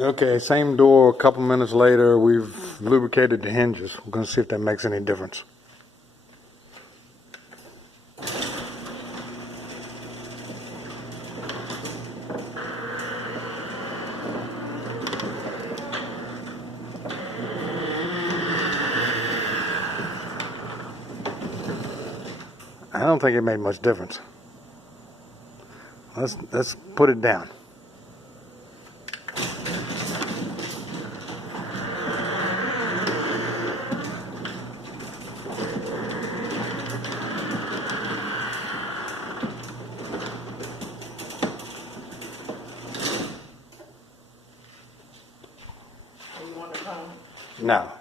Okay, same door. A couple minutes later, we've lubricated the hinges. We're going to see if that makes any difference. I don't think it made much difference. Let's put it down. You want to come? Now,